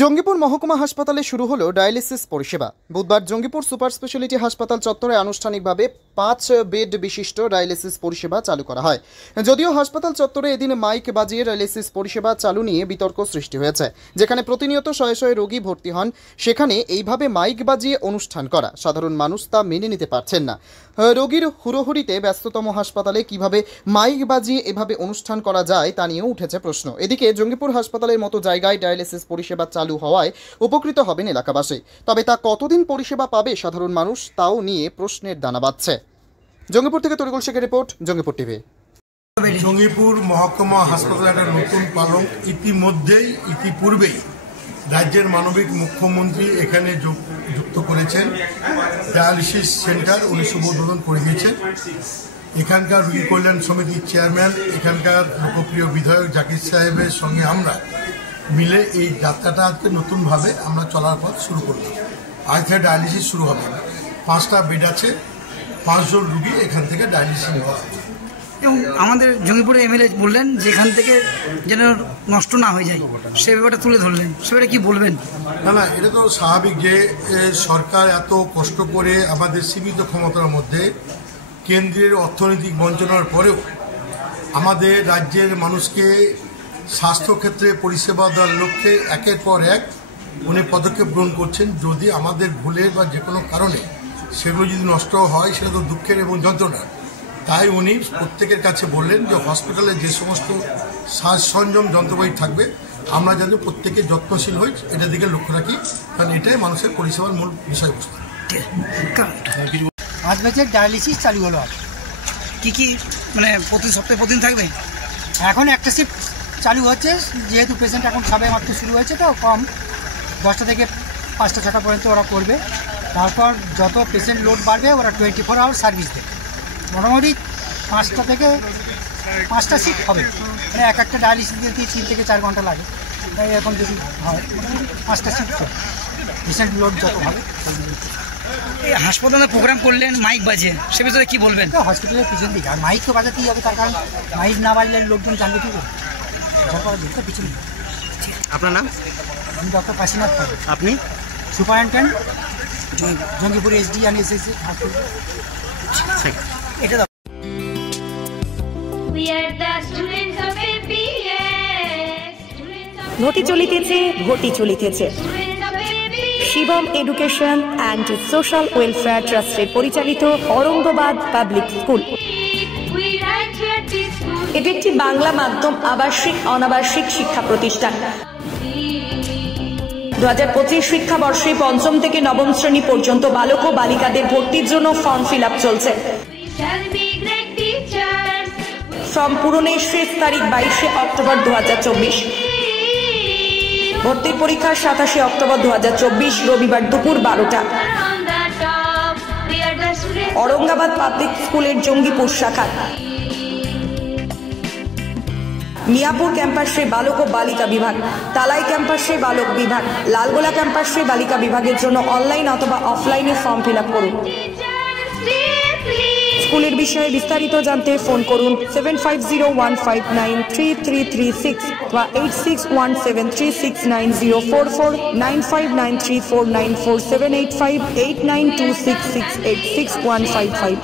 জঙ্গিপুর মহকুমা হাসপাতালে শুরু হলো ডায়ালিসিস পরিষেবা। বুধবার জঙ্গিপুর সুপার স্পেশালিটি হাসপাতাল চত্বরে আনুষ্ঠানিকভাবে 5 বেড বিশিষ্ট ডায়ালিসিস পরিষেবা চালু করা হয়। যদিও হাসপাতাল চত্বরে এদিন মাইক বাজিয়ে ডায়ালিসিস পরিষেবা চালু নিয়ে বিতর্ক সৃষ্টি হয়েছে। যেখানে প্রতিনিয়ত শয়ে শয়ে রোগী ভর্তি হন, সেখানে এইভাবে মাইক বাজিয়ে অনুষ্ঠান করা সাধারণ মানুষ তা মেনে নিতে পারছেন না। রোগীর হুড়োহুড়িতে ব্যস্ততম হাসপাতালে কিভাবে মাইক বাজিয়ে এভাবে অনুষ্ঠান করা যায় তা নিয়েও উঠেছে প্রশ্ন। এদিকে জঙ্গিপুর হাসপাতালের মতো জায়গায় ডায়ালিসিস পরিষেবা চালু হওয়ায় উপকৃত হবেন এলাকাবাসী, তবে তা কতদিন পরিষেবা পাবে সাধারণ মানুষ তাও নিয়ে প্রশ্নের দানা বাঁধছে। জঙ্গিপুর থেকে তরিকুল শেখের রিপোর্ট, জঙ্গিপুর টিভি। জঙ্গিপুর মহকুমা হাসপাতালে একটা নতুন পালক ইতিপূর্বেই রাজ্যের মানবিক মুখ্যমন্ত্রী এখানে যুক্ত করেছেন। ডায়ালিসিস সেন্টার উনি শুভ উদ্বোধন করে দিয়েছেন। এখানকার রোগী কল্যাণ সমিতির চেয়ারম্যান, এখানকার লোকপ্রিয় বিধায়ক জাকির সাহেবের সঙ্গে আমরা মিলে এই যাত্রাটা আজকে নতুনভাবে আমরা চলার পথ শুরু করলাম। আজ থেকে ডায়ালিসিস শুরু হবে। 5টা বেড আছে, 5 জন রুগী এখান থেকে ডায়ালিসিস নেওয়া হবে। এবং আমাদের জঙ্গিপুরে এমএলএ বললেন যে এখান থেকে যেন নষ্ট না হয়ে যায়, সে ব্যাপারটা তুলে ধরলেন, সেটা কি বলবেন? না, এটা তো স্বাভাবিক যে সরকার এত কষ্ট করে আমাদের সীমিত ক্ষমতার মধ্যে কেন্দ্রের অর্থনৈতিক বঞ্চনার পরেও আমাদের রাজ্যের মানুষকে স্বাস্থ্যক্ষেত্রে পরিষেবা দেওয়ার লক্ষ্যে একের পর এক উনি পদক্ষেপ গ্রহণ করছেন। যদি আমাদের ভুলে বা যে কোনো কারণে সেগুলো যদি নষ্ট হয়, সেটা তো দুঃখের এবং যন্ত্রণার। তাই উনি প্রত্যেকের কাছে বললেন যে হসপিটালে যে সমস্ত সাজ সরঞ্জাম যন্ত্রপাতি থাকবে আমরা যাতে প্রত্যেকে যত্নশীল হই, এটার দিকে লক্ষ্য রাখি, কারণ এটাই মানুষের পরিষেবার মূল বিষয়বস্তু। আজ বেজে ডায়ালিসিস চালু হলো। কি মানে প্রতি সপ্তাহে প্রতিদিন থাকবে? এখন একটা শিফট চালু হচ্ছে, যেহেতু পেশেন্ট এখন সবে মাত্র শুরু হয়েছে, তো কম 10টা থেকে 5টা 6টা পর্যন্ত ওরা করবে। তারপর যত পেশেন্ট লোড বাড়বে ওরা 24 আওয়ার সার্ভিস দেবে। মোটামুটি 5টা থেকে 5টা শিফট হবে, মানে এক একটা ডায়ালিসিস দিতে 3 থেকে 4 ঘন্টা লাগে। তাই এখন যদি হয় 5টা শিফট পেশেন্ট লোড যত হবে। এই হাসপাতালে প্রোগ্রাম করলেন মাইক বাজে, সে বিষয়ে কী বলবেন? হসপিটালের পিছন দিকে আর মাইক তো বাজাতেই হবে, তার কারণ মাইক না বাজলে লোকজন জানবে কী করে। পিছন দিকে। আপনার নাম? আমি ডক্টর কাশীনাথ। আপনি? Superintendent Jangipur SD and SSC hospital. এটা ঘটি চলিতেছে Shivam education and social welfare ট্রাস্টের পরিচালিত অরঙ্গবাদ পাবলিক স্কুল। এটি একটি বাংলা মাধ্যম আবাসিক অনাবাসিক শিক্ষা প্রতিষ্ঠান। 2025 শিক্ষাবর্ষে 5ম থেকে 9ম শ্রেণী পর্যন্ত বালক ও বালিকাদের ভর্তির জন্য ফর্ম ফিল আপ চলছে। ফর্ম পূরণের শেষ তারিখ 22শে অক্টোবর 2024। ভর্তির পরীক্ষা 27শে অক্টোবর 2024 রবিবার দুপুর 12টা। অরঙ্গাবাদ পাবলিক স্কুলের জঙ্গিপুর শাখা। মিয়াপুর ক্যাম্পাসে বালক ও বালিকা বিভাগ, তালাই ক্যাম্পাসে বালক বিভাগ, লালগোলা ক্যাম্পাসে বালিকা বিভাগের জন্য অনলাইন অথবা অফলাইনে ফর্ম ফিল আপ করুন। স্কুলের বিষয়ে বিস্তারিত জানতে ফোন করুন 7501593336 বা 8617369044, 9593494785, 8926686155।